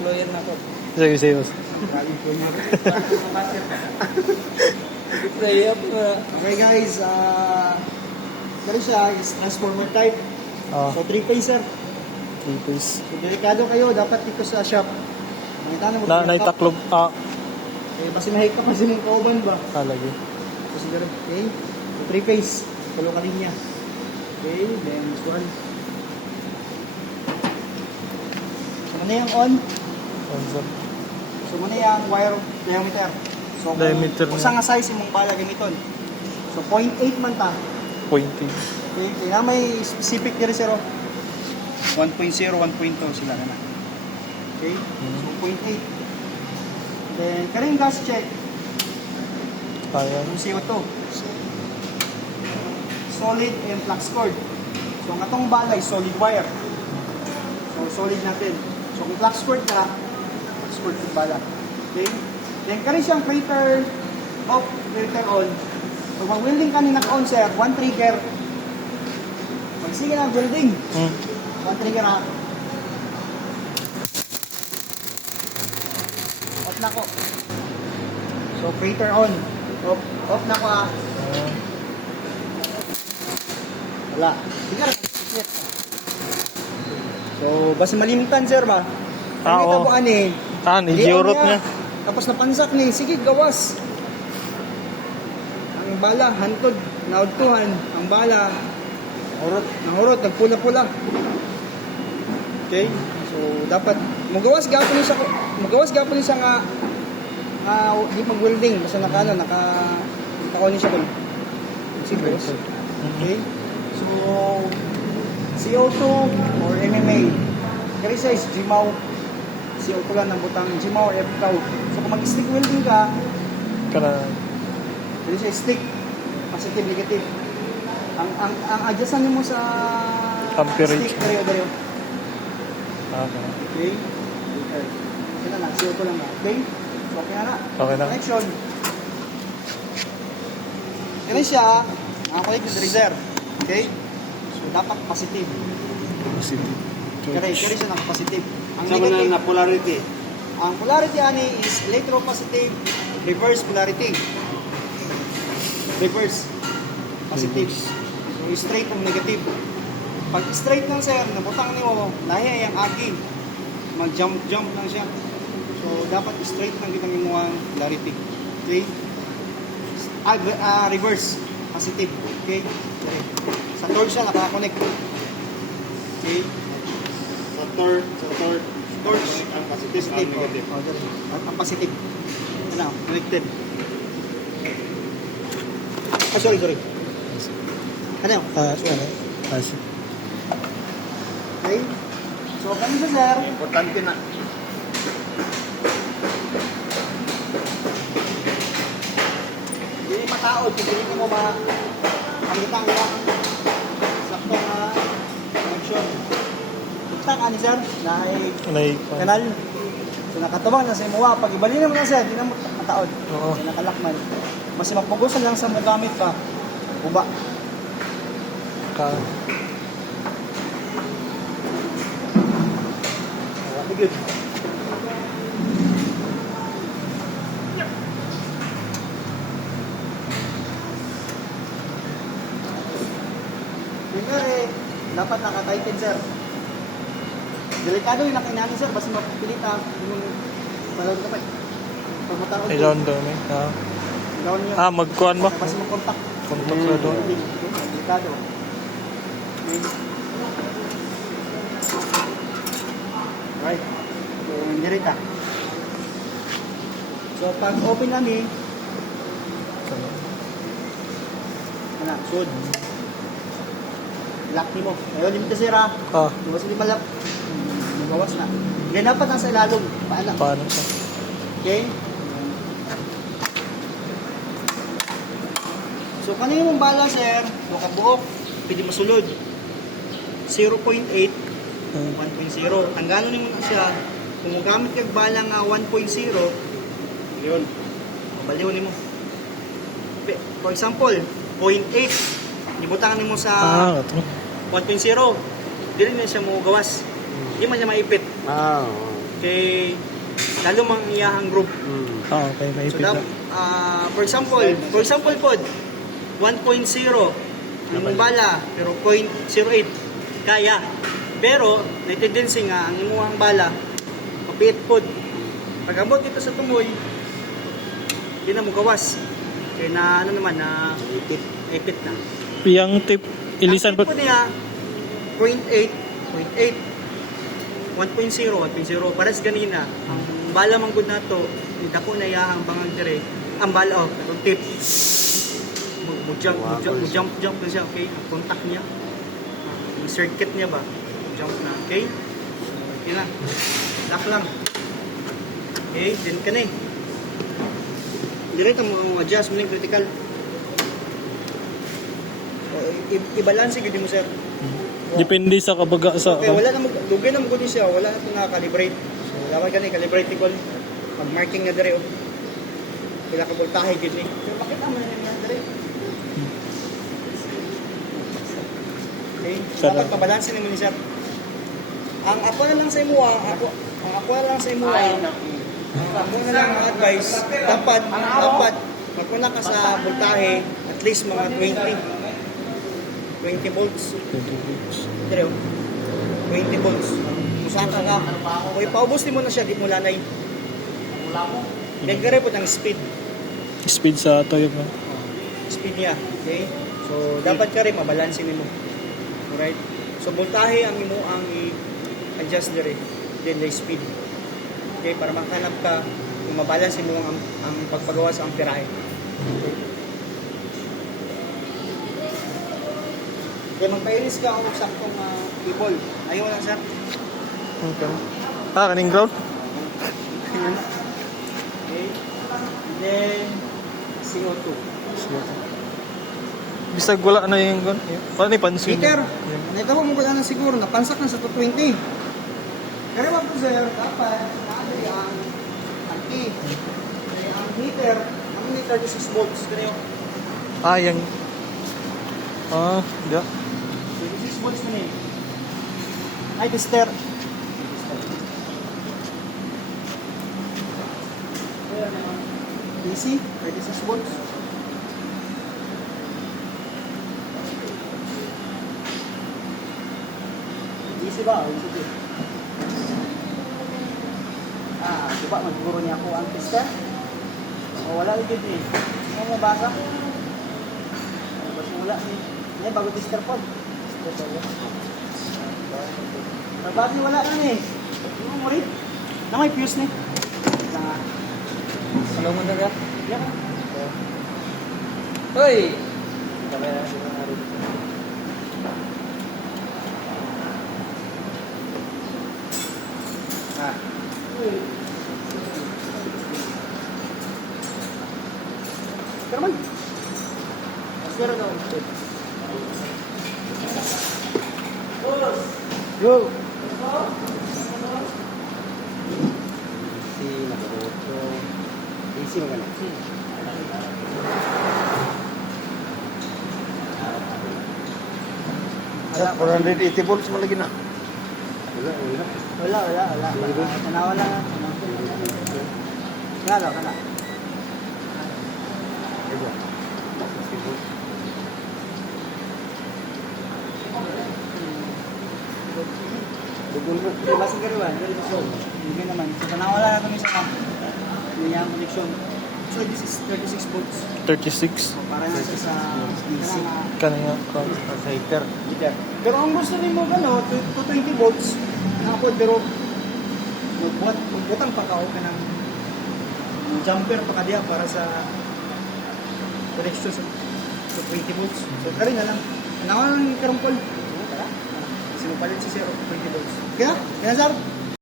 employer na ko. Sige, sige. Pray up na. Okay guys, ganun siya is transformer type. Ah, So 3-phase sir. 3 piece. So delikado kayo, dapat dito sa shop. Nakita mo Naitaklob. Ah, Eh, basi nahik ka pa sining kauban ba? lagi. So siguro, okay. So 3-phase, tulo ka linya. Okay, then this one. So muna yung on. Sensor. So muna yung wire diameter. So Diameter kung niya. saan nga size imong bala gamiton. So 0.8 man ta. Pointing. Okay, kaya may specific diri sir. 1.0, 1.2 sila na. Okay? So 0.8. Then karing gas check, Ayan. yung CO2. Solid and flux cord. So ang atong bala is solid wire. So solid natin. So kung flux cord ka, flux cord yung bala. Okay? Then karing siyang filter off, filter on. So pag welding ka ni naka-on sir, one trigger. Pag sige na welding, one trigger ha. Off na ko. So filter on. Off na ko ha. Wala. Sige na. So basta malimtan sir ba? Ah, oo. Tabuan eh. Idiurot niya. Tapos napansak ni, sige gawas. Ang bala, hantod, naudtuhan, ang bala, nangurot, nagpula-pula. Okay? So, dapat, magawas gapon niya siya nga, di mag-welding, basta naka-on niya siya kung sigos. Okay? So, CO2 or MMA, kaya siya is GMAW, CO2 lang ng butang GMAW or FCAW. So, kung mag-stick welding ka, Kana. dito siya stick, positive, negative. Ang adjustan mo sa Amperage. stick, dario. Okay. Okay? Yan na, CO2 lang na. Okay? So, okay na. Okay na. Connection. Ganun siya, ang connected reserve. Okay? So, dapat positive. Positive. Kaya siya ng positive. Ang Sama na negative, na polarity. ang polarity ani is electropositive, reverse polarity. Reverse. Positive. So, straight ang negative. Pag straight lang sir, nabutang niyo, lahi ang agi. Mag-jump lang siya. So, dapat straight lang kitang imuang polarity. Okay? Reverse. Positive. Okay? Sa third siya, nakakonect. Okay? Sa third, Torch. ang positive, ang negative. Ang positive. Ano, connected. Sorry. Ano? Okay? So, kami siya, sir. Importante na. Hindi mataod. Hindi mo makamitan ka. Sakto na connection. Kita ka ni sir. Kanal. So, nakatabang na sa imuha. Pag ibalin mo na sir, hindi na mo mataod. Oo. So, nakalakman. Mas mapugusan lang sa mo gamit ka. Uba. Okay, good. Siyempre, dapat nakatighten sir. Delikado yung nakinanin sir, basta mapipilit ha. Yung balon ka pa. Pag matawag ko, Ilan doon eh. gawin niyo. Magkuhan ba? Basta mag-contact. Contact na doon. Delikado. Okay. Right. So, dirita. So, pag open namin, sud. Lock ni mo. Ayaw, limita sira. Diba sila malap? Magawas na. Hindi dapat nasa ilalong. Paano siya? Okay? So, kanina mong bala, sir, makabuok, pwede masulod. 0.8, 1.0. Ang gano'n mo na siya, kung magamit kag bala nga 1.0, yun, mabaliw mo. For example, 0.8, ibutangan mo sa 1.0, hindi na siya mo gawas. Hindi man niya maipit. kay lalo mang iyahang group. Ah, okay. So Maipit na. for example pod 1.0 ang bala pero 0.08 kaya. Pero may tendency nga ang imuhang bala papiit pod. Pag-abot dito sa tumoy, di na mo gawas. Kaya na ano naman na ipit na. Yang tip, ilisan po po. niya 0.8, 1.0, pares ganina. Ang bala man gud nato, dako na iyahang bangag dire. Ang bala katong tip. Jump na siya, okay? Ang contact niya. Ang circuit niya ba? Jump na, okay? Okay na. Lock lang. Okay, din ka na eh. Direct mo adjust mo yung critical. I-balance gud mo sir. Depende sa kabaga sa... Okay, wala na dugay na mo gud siya, wala na ito na-calibrate. So, dapat ka na i-calibrate ko. Mag-marking na dire. Wala ka voltahe gud ni. So, makita mo na yan dire. Okay, dapat pabalansin mo ni sir. Ang ako na lang sa imo, ang ako na lang sa imo. Ako na lang ang advice, dapat magkuna ka sa voltahe at least mga 20 volts. Dire, 20 volts. Usahan ka nga. Kung ipaubos mo na siya, di mo lanay. Nagkare po ng speed. Speed sa ato yun. Speed niya. Okay? So, dapat ka rin mabalansin mo. Alright? So, voltahe ang imo ang i-adjust dire. Then, the speed. Okay? Para makahanap ka kung mabalansin mo ang pagpagawa sa amperahe. Okay? Kaya magpainis ka kung saktong cable. Ayaw lang, sir. Okay. Ah, kaning ground? Okay. And then, CO2. Bisag wala na yung gun. Paano ni pansin? Peter, naitawa mo wala na siguro, napansak na sa 220. Pero wag po sir, dapat nakagay ang key. Ang heater, ang heater 36 volts. Ganyan. Ah, yung... Ah, yeah. 36 volts na yun. Ay, tester. DC, 36 volts. DC ba? DC. Diba, magsiguro niya ako ang tester. O, wala ulit eh. Ano mo basa? Basta wala eh. Yan, bago tester po. Pag-basa wala na eh. Ano mo rin? Na may fuse ni. Hello mo dagat? Yan. Hoy! Pero man. Pero daw. Yo. Si nakaroto. Easy mo gana. Sir, 480 volts mo lagi na. Wala. Tanawa lang. Kala. Basta karuan, hindi naman. So, tanawa lang kami sa yung connection. So, this is 36 volts. 36. Para nga siya sa DC. Kanina. Sa heater. Pero ang gusto mo ano, 220 volts. Nakapod, pero magbutang pa ka ka ng jumper pa ka diya para sa connection sa 20 volts. So, karin na lang. Tanawa lang yung karumpol. Sinupalit si 0, 20 volts. Kaya, sir?